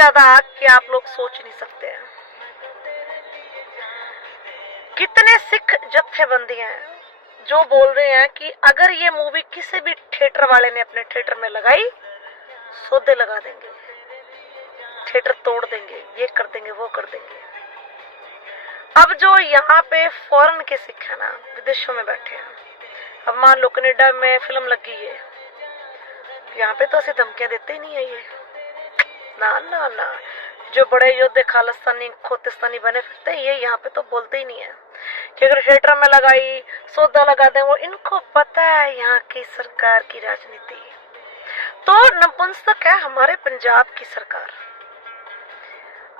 ज्यादा आग कि आप लोग सोच नहीं सकते हैं। कितने सिख जत्थेबंदी हैं जो बोल रहे हैं कि अगर ये मूवी किसी भी थिएटर वाले ने अपने थिएटर में लगाई, सौदे लगा देंगे, थिएटर तोड़ देंगे, ये कर देंगे, वो कर देंगे। अब जो यहाँ पे फॉरेन के सिख है ना, विदेशों में बैठे हैं, अब मान लो कनाडा में फिल्म लगी है, यहाँ पे तो ऐसी धमकियां देते ही नहीं है ये। ना ना ना, जो बड़े योद्धे खालिस्तानी खोतिस्तानी बने फिरते हैं, ये यहाँ पे तो बोलते ही नहीं है कि अगर थिएटर में लगाई सौदा लगा दें। वो इनको पता है यहाँ की सरकार की राजनीति। तो नपुंसक है हमारे पंजाब की सरकार।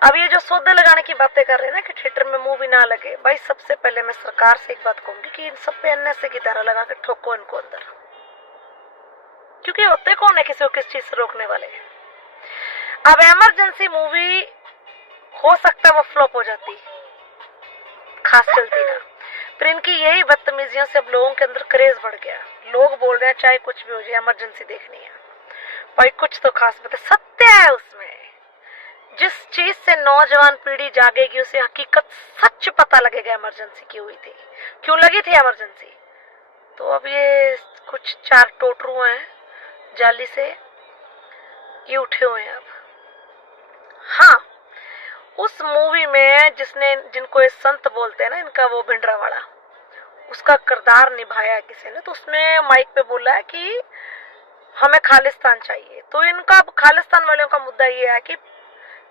अब ये जो सौदे लगाने की बातें कर रहे हैं ना कि थिएटर में मूवी ना लगे, भाई सबसे पहले मैं सरकार से एक बात कहूंगी कि इन सब पे एनएसए की धारा लगा के ठोको इनको अंदर, क्योंकि होते कौन है किसी को किस चीज से रोकने वाले। अब इमरजेंसी मूवी हो सकता है वो फ्लॉप हो जाती, खास चलती ना, पर इनकी यही बदतमीजियों से अब लोगों के अंदर क्रेज बढ़ गया। लोग बोल रहे हैं चाहे कुछ भी हो जाए इमरजेंसी देखनी है। भाई कुछ तो खास बात है, सत्य है उसमें। जिस चीज से नौजवान पीढ़ी जागेगी उसे हकीकत सच पता लगेगा इमरजेंसी क्यों हुई थी, क्यों लगी थी इमरजेंसी। तो अब ये कुछ 4 टोटरू हैं जाली से, ये उठे हुए हैं अब। हाँ, उस मूवी में जिनको ये संत बोलते हैं ना, इनका वो भिंडरावाला, उसका किरदार निभाया है किसी ने, तो उसमें माइक पे बोला है कि हमें खालिस्तान चाहिए। तो इनका खालिस्तान वालों का मुद्दा ये है कि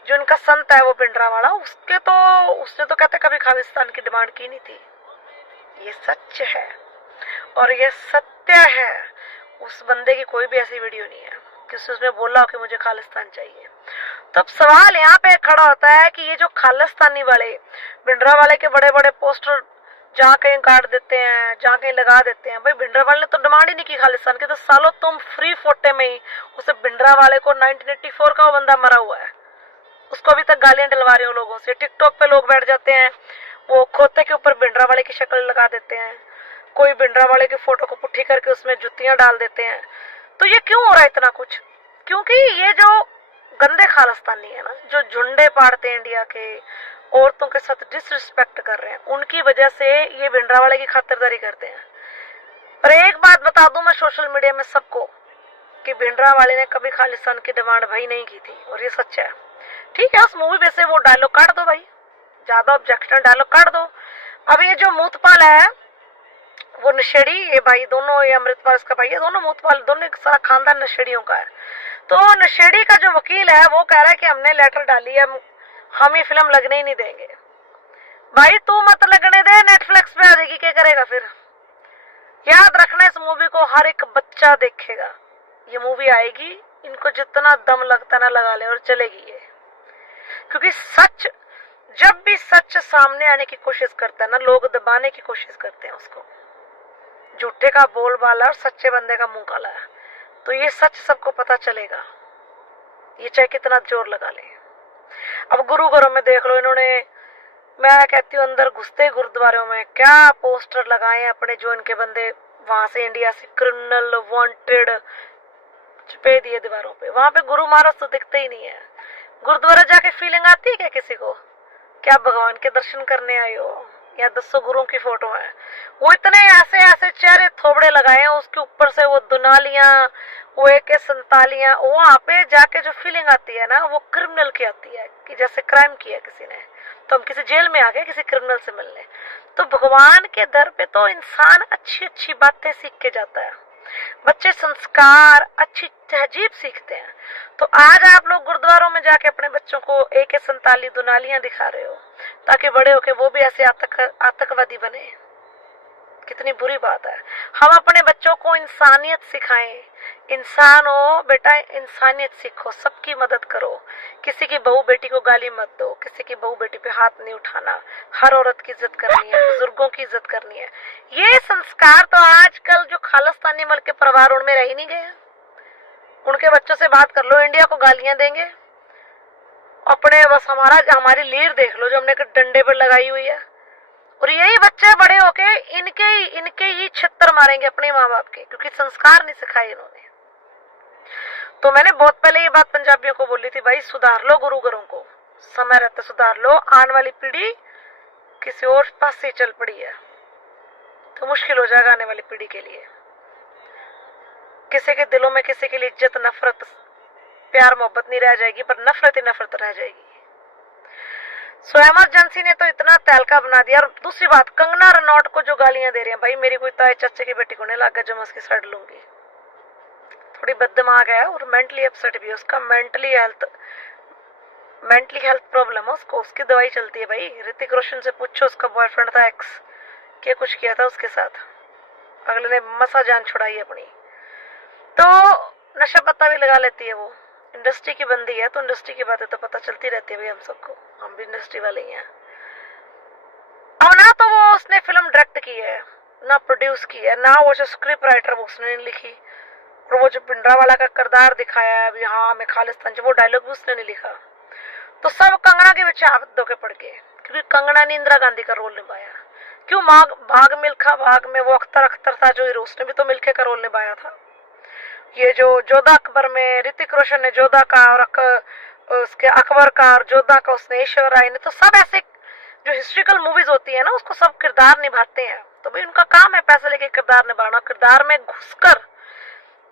जो इनका संत है वो भिंडरावाला, उसने तो कहते कभी खालिस्तान की डिमांड की नहीं थी। ये सच है और ये सत्य है। उस बंदे की कोई भी ऐसी वीडियो नहीं है कि उसने बोला हो कि मुझे खालिस्तान चाहिए। तो अब सवाल यहाँ पे खड़ा होता है कि ये जो खालिस्तानी वाले भिंडरावाले के बड़े बड़े पोस्टर जहाँ कहीं काट देते हैं, जहाँ कहीं लगा देते हैं, भाई भिंडरावाले ने तो डिमांड ही नहीं की खालिस्तान की। तो सालों तुम फ्री फोटे में ही उसे भिंडरावाले को 1984 का वो बंदा मरा हुआ है, उसको अभी तक गालियां डलवा रहे हो लोगों से। टिकटॉक पे लोग बैठ जाते हैं, वो खोते के ऊपर भिंडरावाले की शक्ल लगा देते हैं, कोई भिंडरावाले की फोटो को पुट्ठी करके उसमें जुतियां डाल देते हैं। तो ये क्यों हो रहा है इतना कुछ? क्योंकि ये जो गंदे खालिस्तानी है ना, जो झुंडे पाड़ते हैं इंडिया के, औरतों के साथ डिसरिस्पेक्ट कर रहे हैं, उनकी वजह से ये भिंडरावाले की खातिरदारी करते हैं। पर एक बात बता दूं मैं सोशल मीडिया में सबको कि भिंडरावाले ने कभी खालिस्तान की डिमांड भाई नहीं की थी, और ये सच है। ठीक है, उस मूवी में से वो डायलॉग काट दो भाई, ज्यादा ऑब्जेक्शन डायलॉग काट दो। अब ये जो मूतपाल है, वो नशेड़ी, ये भाई दोनों, ये अमृतपाल इसका भाई है, दोनों मूतपाल, दोनों सारा खानदान नशेड़ियों का है। तो नशेड़ी का जो वकील है वो कह रहा है कि हमने लेटर डाली है, हम ये फिल्म लगने ही नहीं देंगे। भाई तू मत लगने दे, नेटफ्लिक्स पे आ जाएगी, क्या करेगा फिर? याद रखना, इस मूवी को हर एक बच्चा देखेगा। ये मूवी आएगी, इनको जितना दम लगता ना लगा ले, और चलेगी ये। क्योंकि सच, जब भी सच सामने आने की कोशिश करता है ना, लोग दबाने की कोशिश करते हैं उसको। झूठे का बोलबाला और सच्चे बंदे का मुंह काला है। तो ये सच सबको पता चलेगा, ये चाहे कितना जोर लगा ले। अब गुरु घरों में देख लो, इन्होंने, मैं कहती हूँ अंदर घुसते गुरुद्वारों में क्या पोस्टर लगाए हैं अपने, जो इनके बंदे वहां से इंडिया से क्रिमिनल वांटेड छुपे दिए दीवारों पे। वहां पे गुरु महाराज तो दिखते ही नहीं है। गुरुद्वारा जाके फीलिंग आती है क्या किसी को? क्या भगवान के दर्शन करने आए हो, या 200 गुरुओं की फोटो है? वो इतने ऐसे ऐसे चेहरे थोबड़े लगाए हैं, उसके ऊपर से वो दुनालियां, वो AK-47, वहां पे जाके जो फीलिंग आती है ना, वो क्रिमिनल की आती है कि जैसे क्राइम किया किसी ने, तो हम किसी जेल में आ गए किसी क्रिमिनल से मिलने। तो भगवान के दर पे तो इंसान अच्छी अच्छी बातें सीख के जाता है, बच्चे संस्कार, अच्छी तहजीब सीखते हैं। तो आज आप लोग गुरुद्वारों में जाके अपने बच्चों को AK-47 दुनालियां दिखा रहे हो, ताकि बड़े होके वो भी ऐसे आतंकवादी बने। कितनी बुरी बात है। हम अपने बच्चों को इंसानियत सिखाएं, इंसान हो बेटा, इंसानियत सीखो, सबकी मदद करो, किसी की बहू बेटी को गाली मत दो, किसी की बहू बेटी पे हाथ नहीं उठाना, हर औरत की इज्जत करनी है, बुजुर्गों की इज्जत करनी है। ये संस्कार तो आजकल जो खालिस्तानी मुल्क के परिवार उनमें रह ही नहीं गए। उनके बच्चों से बात कर लो, इंडिया को गालियां देंगे। अपने बस हमारी लीड देख लो जो हमने डंडे पर लगाई हुई है, और यही बच्चे बड़े होके इनके ही छित्तर मारेंगे अपने माँ बाप के, क्योंकि संस्कार नहीं सिखाए इन्होंने। तो मैंने बहुत पहले ये बात पंजाबियों को बोली थी, भाई सुधार लो गुरु घरों को, समय रहते सुधार लो। आने वाली पीढ़ी किसी और पास से चल पड़ी है तो मुश्किल हो जाएगा आने वाली पीढ़ी के लिए। किसी के दिलों में किसी के लिए इज्जत नफरत प्यार मोहब्बत नहीं रह जाएगी, पर नफरत ही नफरत रह जाएगी। सो इमरजेंसी ने तो इतना तहलका बना दिया। और दूसरी बात, कंगना रनौट को जो गालियां दे रही हैं, भाई मेरी कोई ताए चाचे की बेटी को नहीं लगा जो मैं उसकी साइड लूंगी। थोड़ी बददिमाग है और मेंटली अपसेट भी है, उसका मेंटली हेल्थ प्रॉब्लम है उसको, उसकी दवाई चलती है। भाई ऋतिक रोशन से पूछो, उसका बॉयफ्रेंड था एक्स, क्या कुछ किया था उसके साथ, अगले ने मसा जान छुड़ाई अपनी। तो नशा पत्ता भी लगा लेती है वो, इंडस्ट्री की बंदी है तो इंडस्ट्री की बातें तो पता चलती रहती है भाई हम सबको, हम भी इंडस्ट्री वाले ही हैं। अब ना तो वो उसने फिल्म डायरेक्ट की है, ना प्रोड्यूस की है, ना वो जो स्क्रिप्ट राइटर वो उसने नहीं लिखी, और वो जो पिंडरावाला का किरदार दिखाया है अभी, हाँ मैं खालिस्तान, वो डायलॉग भी उसने नहीं लिखा। तो सब कंगना के पीछे हाथ धो के पड़ गए, क्योंकि कंगना ने इंदिरा गांधी का रोल निभाया। क्यों? भाग मिल्खा भाग में वो अख्तर था जो हीरो, उसने भी तो मिल्खे का रोल निभाया था। ये जो जोधा अकबर में ऋतिक रोशन ने जोधा का, और उसके अकबर का और जोधा का उसने ऐश्वर्या राय ने, तो सब ऐसे जो हिस्ट्रिकल मूवीज होती है ना उसको सब किरदार निभाते हैं। तो भाई उनका काम है पैसे लेके किरदार निभाना, किरदार में घुसकर।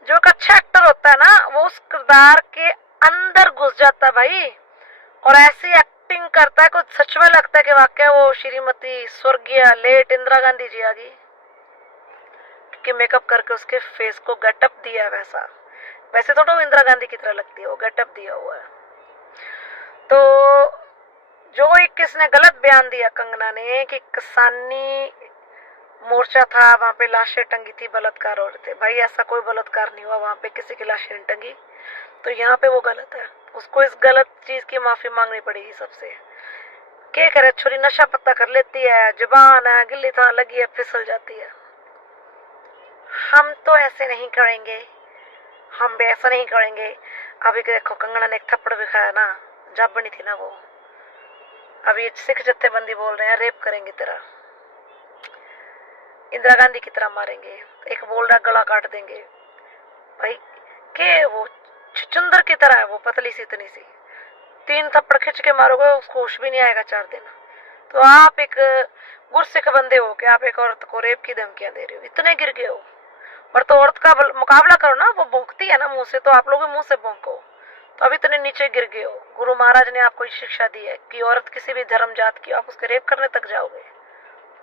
जो एक अच्छा एक्टर होता है ना वो उस किरदार के अंदर घुस जाता है भाई, और ऐसी एक्टिंग करता है कुछ सच में लगता है कि वाकई वो श्रीमती स्वर्गीय लेट इंदिरा गांधी जी आ गई, कि मेकअप करके उसके फेस को गेटअप दिया है वैसा। वैसे तो वो इंदिरा गांधी की तरह लगती है, वो गेटअप दिया हुआ है। तो जो एक किसने गलत बयान दिया कंगना ने कि किसानी मोर्चा था, वहां पे लाशें टंगी थी, बलात्कार हो रहे थे, भाई ऐसा कोई बलात्कार नहीं हुआ, वहां पे किसी की लाशें नहीं टंगी। तो यहाँ पे वो गलत है, उसको इस गलत चीज की माफी मांगनी पड़ेगी सबसे। क्या करे, छोरी नशा पत्ता कर लेती है, जुबान है गिल्ली था लगी है, फिसल जाती है। हम तो ऐसे नहीं करेंगे, हम भी ऐसा नहीं करेंगे। अभी देखो कंगना ने एक थप्पड़ भी खाया ना, जब बनी थी ना वो, अभी सिख जत्थेबंदी बोल रहे हैं रेप करेंगे तेरा, इंदिरा गांधी की तरह मारेंगे, एक बोल रहा गला काट देंगे। भाई के वो चुचुंदर की तरह है वो, पतली सी इतनी सी, 3 थप्पड़ खिंच के मारोगे उसको होश भी नहीं आएगा 4 दिन। तो आप एक गुरसिख बंदे हो कि आप एक औरत को रेप की धमकियां दे रहे हो, इतने गिर गए हो। और तो औरत का मुकाबला करो ना, वो भौंकती है ना मुंह से, तो आप लोग भी मुंह से भौंको। तो अब इतने नीचे गिर गए हो। गुरु महाराज ने आपको शिक्षा दी है कि औरत किसी भी धर्म जात की आप उसके रेप करने तक जाओगे,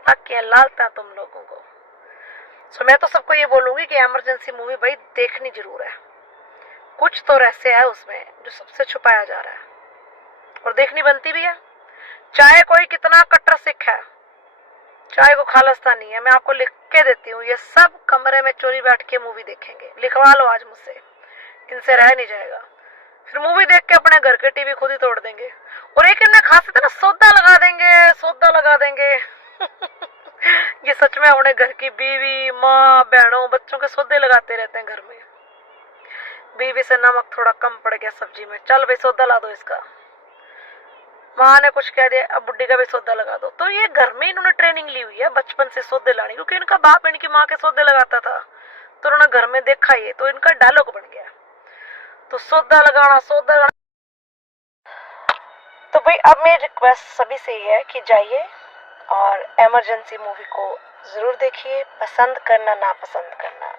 ताकि लालता तुम लोगों को। सो मैं तो सबको ये बोलूंगी कि इमरजेंसी मूवी भाई देखनी जरूर है, कुछ तो रहस्य है उसमें जो सबसे छुपाया जा रहा है, और देखनी बनती भी है। चाहे कोई कितना कट्टर सिख है, चाहे वो खालिस्तानी है, मैं आपको लिख के देती हूँ, ये सब कमरे में चोरी बैठ के मूवी देखेंगे। लिखवा लो आज मुझसे, इनसे रह नहीं जाएगा। फिर मूवी देख के अपने घर के टीवी खुद ही तोड़ देंगे। और एक इनने खासियत है ना, सौदा लगा देंगे, सौदा लगा देंगे। ये सच में अपने घर की बीवी माँ बहनों बच्चों के सौदे लगाते रहते हैं घर में। बीवी से नमक थोड़ा कम पड़ गया सब्जी में, चल भाई सौदा ला दो इसका। माँ ने कुछ कह दिया, अब बुड्ढी का भी सौदा लगा दो। तो ये घर में इन्होंने ट्रेनिंग ली हुई है बचपन से सौदे लाने, क्योंकि इनका बाप इनकी माँ के सौदे लगाता था, तो उन्होंने घर में देखा, ये तो इनका डायलॉग बन गया। तो सौदा लगाना, सौदा लगाना। तो भाई अब मेरी रिक्वेस्ट सभी से ये है कि जाइए और इमरजेंसी मूवी को जरूर देखिए। पसंद करना ना पसंद करना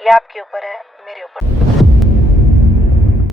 ये आपके ऊपर है, मेरे ऊपर।